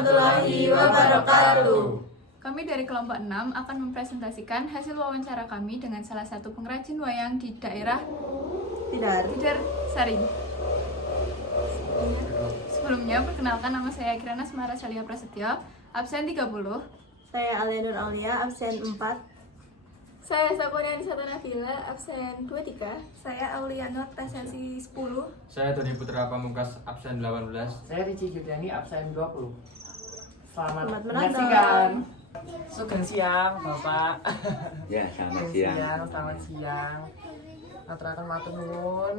warahmatullahi wabarakatuh. Kami dari kelompok 6 akan mempresentasikan hasil wawancara kami dengan salah satu pengrajin wayang di daerah Tidar Sari. Sebelumnya, perkenalkan nama saya Kirana Semara Salia Prasetyo, absen 30. Saya Alia Nur Aulia, absen 4. Saya Saponia Nisata Nabila, absen 23. Saya Auliano, absensi 10. Saya Doni Putra Pamungkas, absen 18. Saya Ricci Juliani, absen 20. Selamat menonton. menyaksikan. Sugeng siang, Bapak. Ya, selamat Sugeng siang. selamat siang. Aturaken matur nuwun,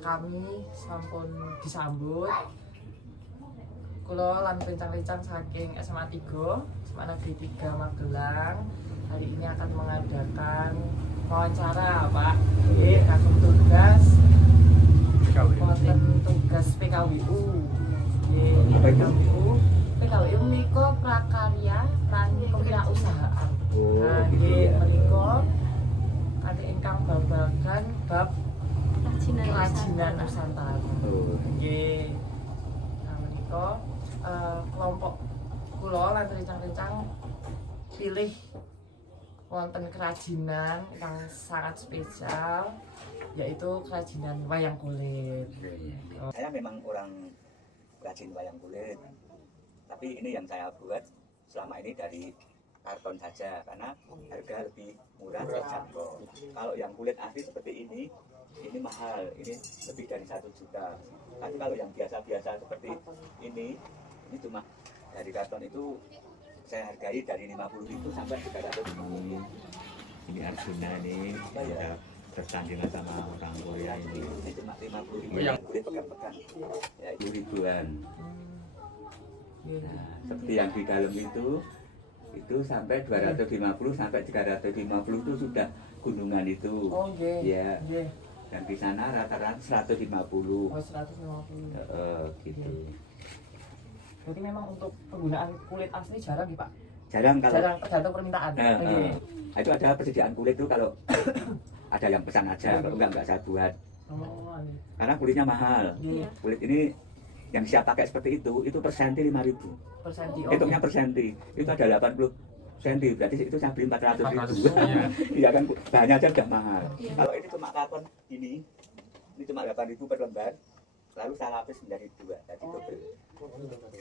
kami sampun disambut. Kula lan rencang-rencang saking SMA 3, SMA Negeri 3 Magelang. Hari ini akan mengadakan wawancara, Pak. Nggih, kagem tugas wonten tugas PKWU. Nggih, PKWU. PKWU menika prakarya lan kewirausahaan. Nah, nggih menika kali ingkang babagan bab kerajinan Nusantara. Nggih. Nah, menika kelompok kula lan rencang-rencang pilih wonten kerajinan yang sangat spesial, yaitu kerajinan wayang kulit. Saya memang orang rajin wayang kulit, tapi ini yang saya buat selama ini dari karton saja karena harga lebih murah terjangkau. Kalau yang kulit asli seperti ini mahal, ini lebih dari 1 juta. Tapi kalau yang biasa-biasa seperti ini cuma dari karton itu saya hargai dari 50.000 sampai 350.000. Ini Arjuna nih, kita bertandingan sama orang Korea ini cuma 50.000 yang boleh pegang-pegang, ya itu ribuan. Nah, seperti yang di dalam itu sampai 250 sampai 350 itu sudah gunungan itu. Oh, nggih. Ya. Nggih. Dan di sana rata-rata 150. Oh, 150. Gitu. Jadi memang untuk penggunaan kulit asli jarang nih, Pak? Jarang kalau Jarang, tergantung permintaan. Nggih. itu ada persediaan kulit tuh kalau ada yang pesan aja, kalau enggak saya buat. Oh, nggih. Karena kulitnya mahal. Nggih. Kulit ini yang siap pakai seperti itu per senti 5.000. Per senti. Hitungnya per senti. Itu ada 80 senti, berarti itu saya beli 400.000. Iya kan, bahannya aja udah mahal. Kalau ini cuma karton ini cuma 8.000 per lembar. Lalu saya lapis menjadi 2, jadi double.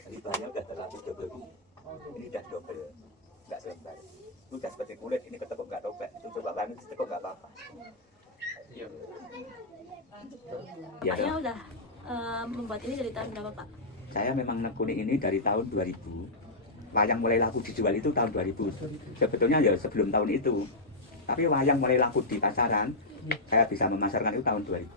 Jadi bahannya udah terlapis double. Ini udah double, nggak selembar. Itu udah seperti kulit, ini ketekuk nggak topek. Itu coba banget, ketekuk nggak apa-apa. Iya. Ya, Paknya udah membuat ini dari tahun berapa, Pak? saya memang nekuni ini dari tahun 2000. Wayang mulai laku dijual itu tahun 2000. Sebetulnya ya sebelum tahun itu. Tapi wayang mulai laku di pasaran, saya bisa memasarkan itu tahun 2000.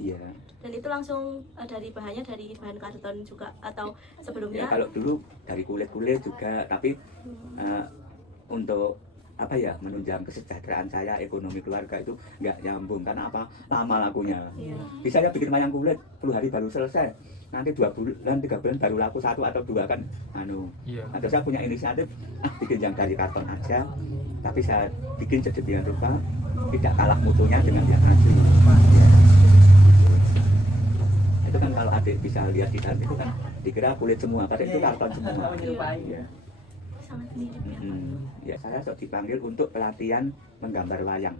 Iya. Dan itu langsung dari bahannya dari bahan karton juga atau Ya, sebelumnya? kalau dulu dari kulit-kulit juga, tapi untuk apa ya, menunjang kesejahteraan saya, ekonomi keluarga itu nggak nyambung karena apa, lama lakunya. Bisa ya bikin wayang kulit 10 hari baru selesai, nanti 2 bulan 3 bulan baru laku 1 atau 2 kan atau saya punya inisiatif bikin yang dari karton aja, tapi saya bikin sedemikian rupa tidak kalah mutunya dengan yang asli. Ya. Itu kan kalau adik bisa lihat di dalam itu kan dikira kulit semua, padahal itu karton semua. Ya. Sangat mirip ya, Pak. Ya, saya sok dipanggil untuk pelatihan menggambar wayang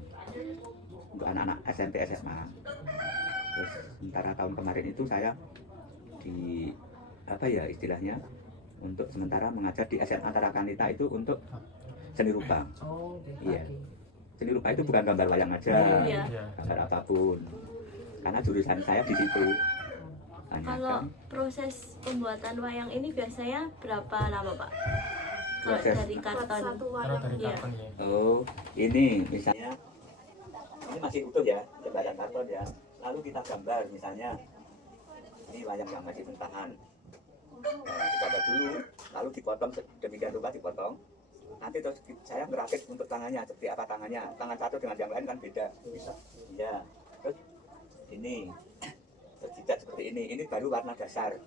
untuk anak-anak SMP SMA. Terus sementara tahun kemarin itu saya di apa ya istilahnya, untuk sementara mengajar di SMA Tarakanita itu untuk seni rupa. Oh, Iya. Seni rupa itu bukan gambar wayang aja, Iya. gambar apapun. Karena jurusan saya di situ. Kalau proses pembuatan wayang ini biasanya berapa lama, Pak? Kalau Proses. dari karton? Iya. Oh, ini misalnya ini masih utuh ya, lembaran karton ya. Lalu kita gambar misalnya ini wayang yang masih mentahan. Nah, digambar dulu, lalu dipotong demikian rupa dipotong. Nanti terus saya ngerakit untuk tangannya, seperti apa tangannya. Tangan satu dengan yang lain kan beda. Bisa. Iya. Terus ini terjidat seperti ini baru warna dasar.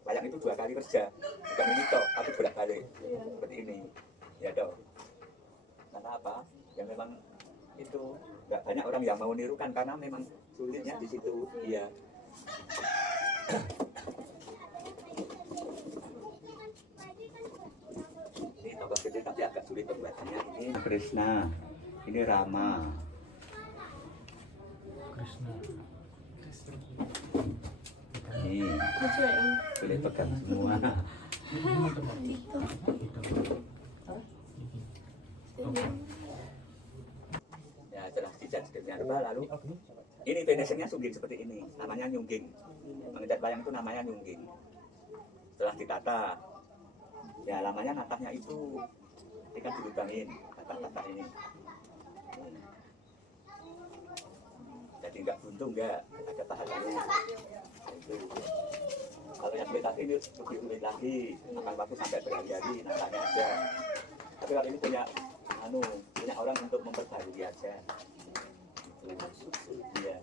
Wayang itu 2 kali kerja, bukan ini toh, tapi bolak-balik seperti ini, ya toh. Karena apa? Yang memang itu nggak banyak orang yang mau nirukan karena memang sulitnya di situ, iya. Krishna, ini Rama. Krishna. Ini Lucu ya. boleh pegang semua. Ya jelas dicat sedemikian rupa. Lalu ini finishingnya sungging seperti ini, namanya nyungging. Mengecat wayang itu namanya nyungging. Setelah ditata, ya lamanya natahnya itu ikan dilubangin, natah-natah ini. Jadi nggak buntu, nggak ada pahalanya. Itu. Kalau yang sulit tadi ini lebih sulit lagi, makan waktu sampai berhari-hari, natahnya aja. Tapi kalau ini punya orang untuk memperbarui aja. Iya.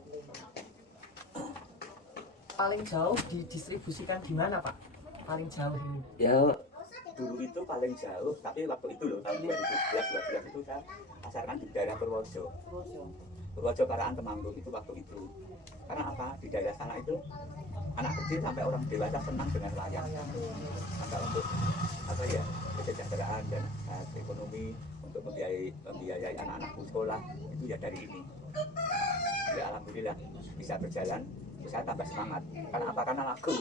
Paling jauh didistribusikan di mana Pak? Paling jauh ini? Ya dulu itu paling jauh, tapi waktu itu loh tahun 2011 itu saya pasarkan di daerah Purworejo. Purworejo Paraan Temanggung itu waktu itu. Karena apa? Di daerah sana itu anak kecil sampai orang dewasa senang dengan wayang. Maka untuk apa ya kesejahteraan dan ekonomi untuk membiayai anak-anakku sekolah itu ya dari ini. Ya alhamdulillah bisa berjalan, saya tambah semangat. Karena apa? Karena laku.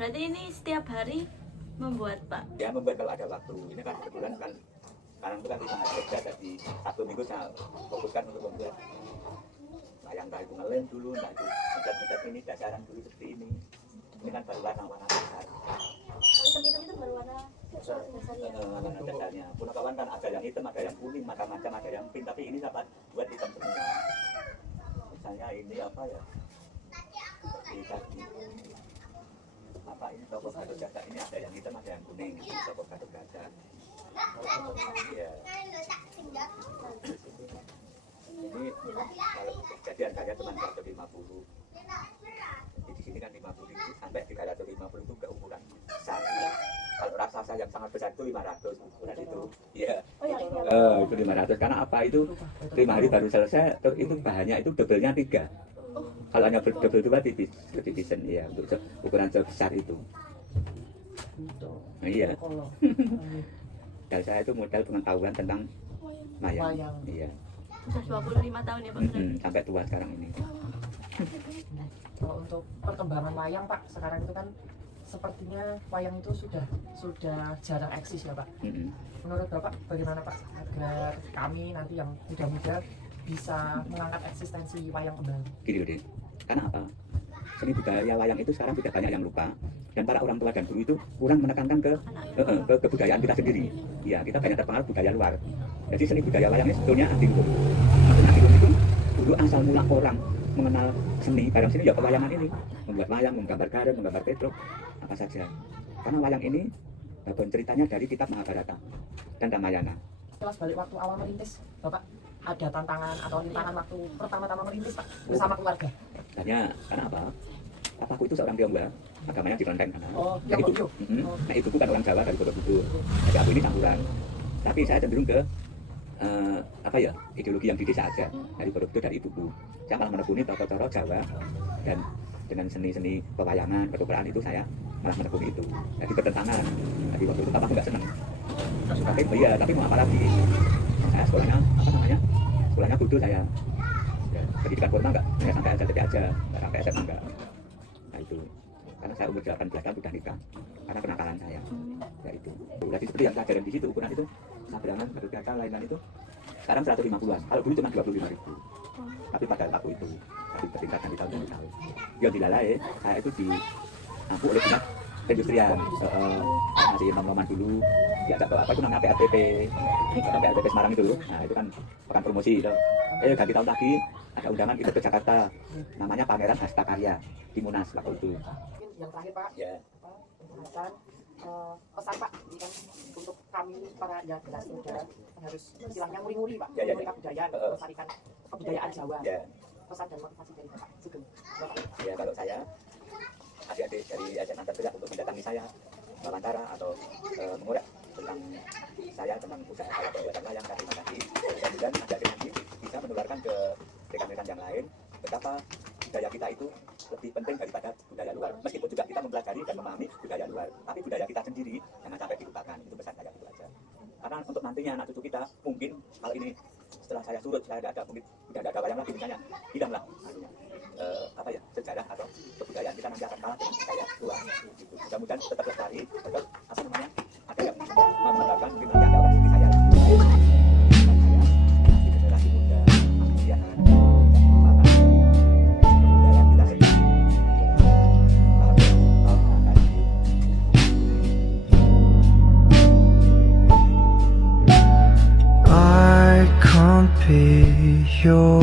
Berarti ini setiap hari membuat Pak? Ya membuat kalau ada waktu. Ini kan kebetulan kan sekarang itu kan bisa kerja, jadi satu minggu saya fokuskan untuk membuat wayang, entah itu ngelem dulu, entah itu ngecat ini dasaran dulu seperti ini. Ini kan baru warna-warna dasar. Hitam-hitam itu berwarna dasarnya. Warna dasarnya. Punakawan kan ada yang hitam, ada yang kuning, macam-macam, ada yang pink, tapi ini dapat buat hitam semua. Misalnya ini apa ya? Seperti tadi. Apa ini tokoh Gatot Kaca, ini ada yang hitam, ada yang kuning. Ini tokoh Gatot Kaca. Ya. Ini kalau kejadian saya cuma 150. Jadi di sini kan 50 itu sampai 350 itu ukuran besar. Kalau raksasa yang sangat besar itu 500 ukuran itu. Iya. Itu 500 karena apa itu 5 hari baru selesai, terus itu bahannya itu double-nya 3. Kalau hanya double 2 tipis, tipisen ya untuk ukuran sebesar itu. Nah, iya. Dan saya itu modal pengetahuan tentang wayang. Iya. Sudah 25 tahun ya Pak? Sampai tua sekarang ini. Kalau untuk perkembangan wayang Pak, sekarang itu kan sepertinya wayang itu sudah jarang eksis ya Pak. Menurut Bapak bagaimana Pak agar kami nanti yang muda-muda bisa mengangkat eksistensi wayang kembali? Gini deh, karena apa? Seni budaya wayang itu sekarang sudah banyak yang lupa, dan para orang tua dan guru itu kurang menekankan ke kebudayaan kita sendiri. Ya, kita banyak terpengaruh budaya luar. Jadi seni budaya wayang ini sebetulnya anti-hukum. Maksudnya anti-hukum itu dulu asal mula orang mengenal seni barang sini ya pewayangan ini, membuat wayang, menggambar gareng, menggambar petruk, apa saja. Karena wayang ini bagian ceritanya dari kitab Mahabharata dan Ramayana. Kelas balik waktu awal merintis, Bapak ada tantangan atau rintangan waktu pertama-tama merintis Pak bersama keluarga? Tanya, karena apa? Papaku itu seorang Tionghoa, agamanya di Klenteng sana. Oh, Nah, ibu, nah ibuku kan orang Jawa dari Borobudur. Jadi aku ini campuran. Tapi saya cenderung ke apa ya, ideologi yang di desa aja, dari Borobudur, dari ibuku. Saya malah menekuni toro-toro Jawa, dan dengan seni-seni pewayangan, kedokteran itu saya malah menekuni itu. Jadi bertentangan. Jadi waktu itu papaku nggak senang. Tapi oh iya, tapi mau apa lagi? Saya sekolahnya apa namanya? Sekolahnya bodoh saya. Ya, pendidikan formal enggak, saya sampai SMP aja, enggak sampai SMA enggak. Nah itu, karena saya umur 18 tahun sudah nikah, karena kenakalan saya. Ya itu. Jadi seperti yang saya ajarin di situ, ukuran itu, sabelangan, Gatot Kaca, lain-lain itu, sekarang 150-an. Kalau dulu cuma 25.000. Tapi pada waktu itu, tapi bertingkatan di tahun ini tahun. Yang dilalai, saya itu diampu oleh dinas perindustrian, masih nom-noman dulu, diajak ke apa itu namanya PRTP Semarang itu. Nah itu kan pekan promosi itu. Ganti tahun lagi ada undangan kita ke Jakarta, namanya Pameran Hasta Karya di Monas waktu itu. Yang terakhir Pak, Ya. Pesan Pak, ini kan untuk kami para yang generasi muda harus istilahnya nguri-nguri Pak, Ya. budaya, melestarikan kebudayaan Jawa. Ya. Pesan dan motivasi dari Bapak Sugeng. Bapak. Ya kalau saya adik-adik dari SMA terdekat untuk mendatangi saya wawancara atau mengurak tentang saya, tentang usaha saya pembuatan wayang, terima kasih. Dan adik-adik nanti bisa menularkan ke rekan-rekan yang lain betapa budaya kita itu lebih penting daripada budaya luar. Meskipun juga kita mempelajari dan memahami budaya luar, tapi budaya kita sendiri jangan sampai dilupakan. Itu pesan saya itu aja. Karena untuk nanti nantinya anak cucu kita mungkin kalau ini setelah saya surut, saya tidak ada, mungkin tidak ada wayang lagi, misalnya hilanglah sejarah atau kebudayaan kita nanti akan kalah dengan budaya luar. Gitu. Mudah-mudahan tetap lestari, tetap ada yang membanggakan, mungkin nanti ada orang seperti saya lagi. Generasi muda, ya, kebudayaan kita ini. I can't be your